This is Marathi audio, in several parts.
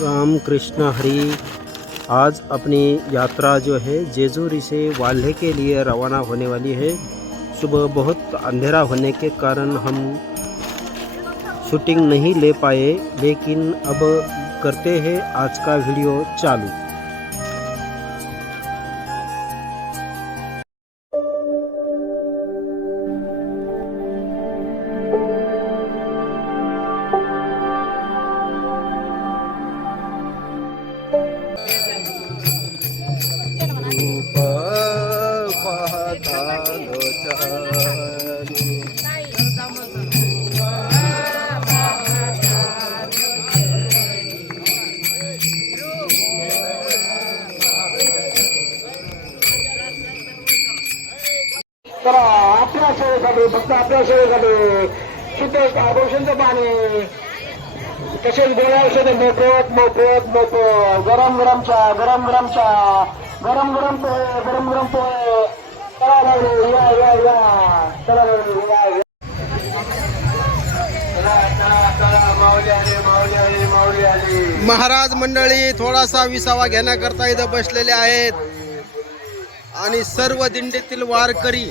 राम कृष्ण हरि। आज अपनी यात्रा जो है जेजूरी से वाल्हे के लिए रवाना होने वाली है। सुबह बहुत अंधेरा होने के कारण हम शूटिंग नहीं ले पाए, लेकिन अब करते हैं आज का वीडियो चालू। चला आपल्या सेवेसाठी, फक्त आपल्या सेवेसाठी शुद्ध आभूषणचं पाणी, तसेच गोळ्या औषधं मोफत मोफत मोफत, गरम गरम चहा, गरम गरम चहा, गरम गरम पोहे, गरम गरम पोहे. चला लागले, या या या, चला लागले, या या. चला चला चला, माऊली आली, माऊली आली, माऊली आली. महाराज मंडळी थोडासा विसावा घेण्याकरता इथं बसलेले आहेत आणि सर्व दिंडीतील वारकरी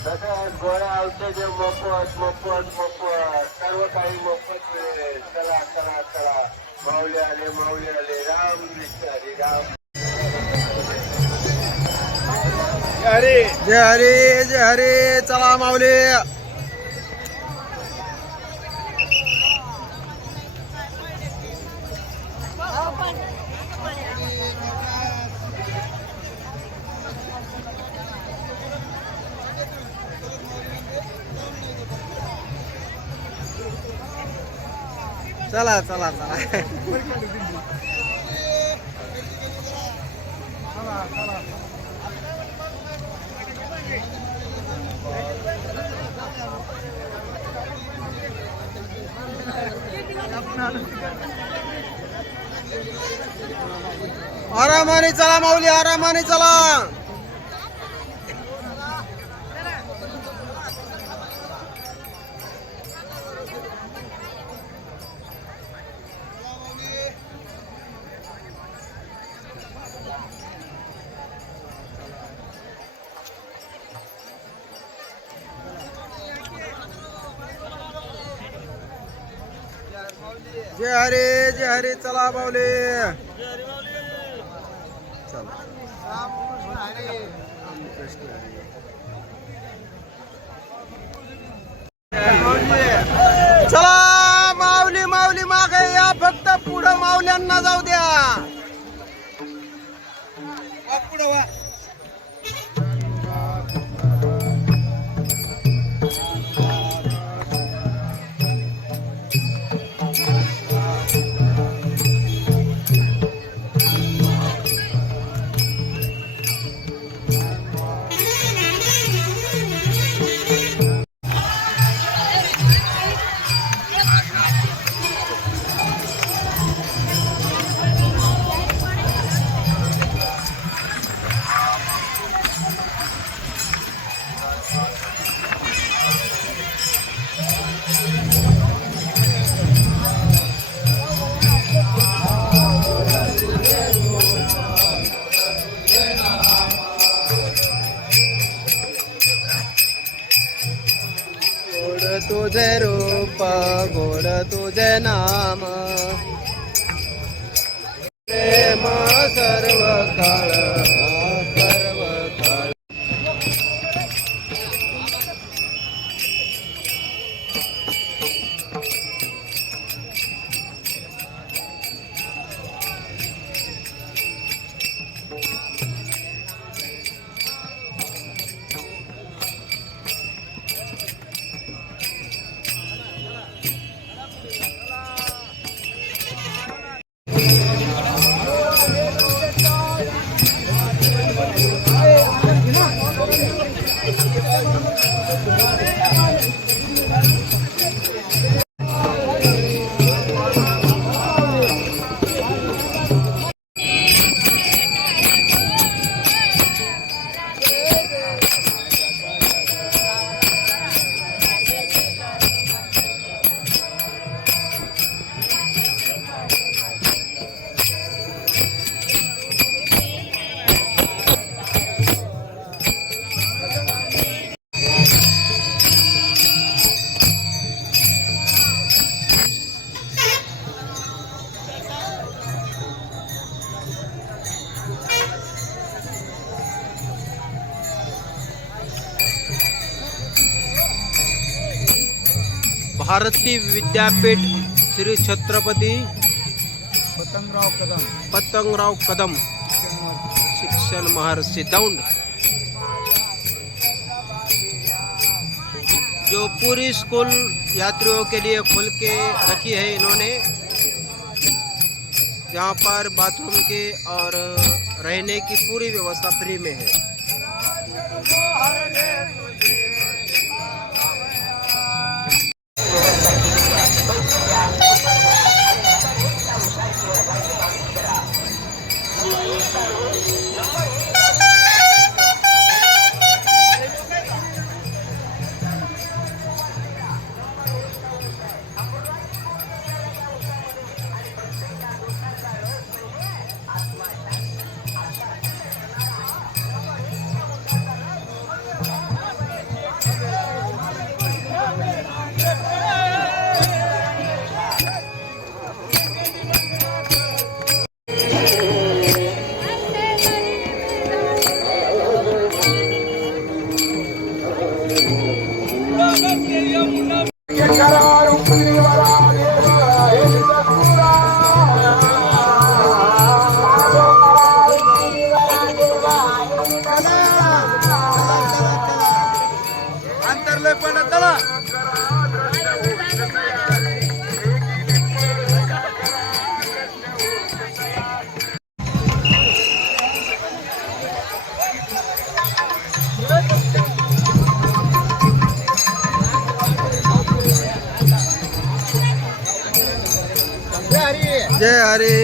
तसंच गोळ्या औषधे मोफत मोफत मोफत, सर्व काही मोफत मिळेल. चला चला चला, माऊली आले, माऊली आले. राम कृष्ण हरी राम. जय हरी जय हरी. चला माऊली. चला चला चला. आरामाने चला माऊली, आरामाने चला. जय हरी जय हरी. चला माऊली. चला माऊली माऊली मागे या, फक्त पुढं माऊल्यांना जाऊ द्या. पुढं वा. तुझे रूप गोड तुझे नाम, प्रेम सर्व काळ सर्व काळ. भारती विद्यापीठ श्री छत्रपती पतंगराव कदम शिक्षण महर्षि दौंड, जो पूरी स्कूल यात्रियों के लिए खोल के रखी है इन्होंने, जहाँ पर बाथरूम के और रहने की पूरी व्यवस्था फ्री में है। जय हरी।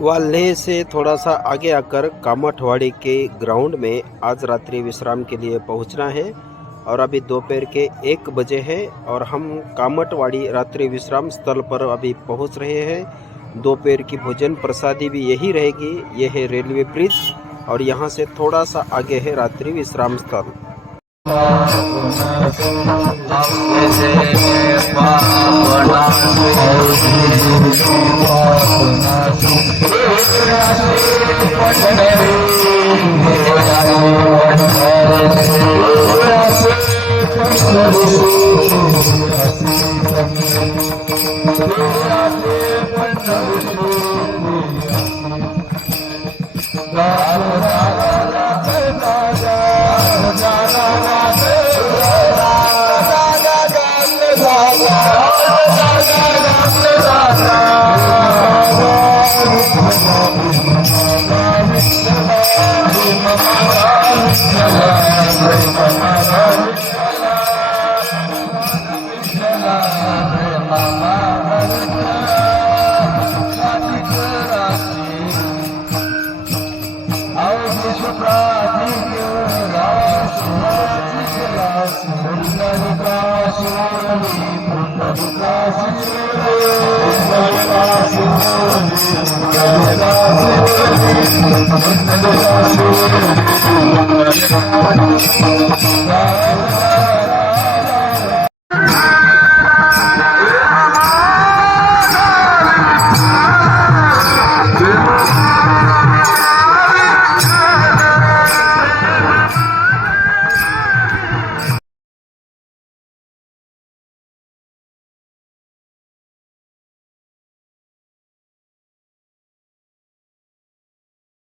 वाल्हे से थोड़ा सा आगे आकर कामठवाड़ी के ग्राउंड में आज रात्रि विश्राम के लिए पहुंचना है और अभी दोपहर के 1 बजे है और हम कामठवाड़ी रात्रि विश्राम स्थल पर अभी पहुंच रहे हैं। दोपहर की भोजन प्रसादी भी यही रहेगी। यह है रेलवे ब्रिज और यहाँ से थोड़ा सा आगे है रात्रि विश्राम स्थल। Thank you.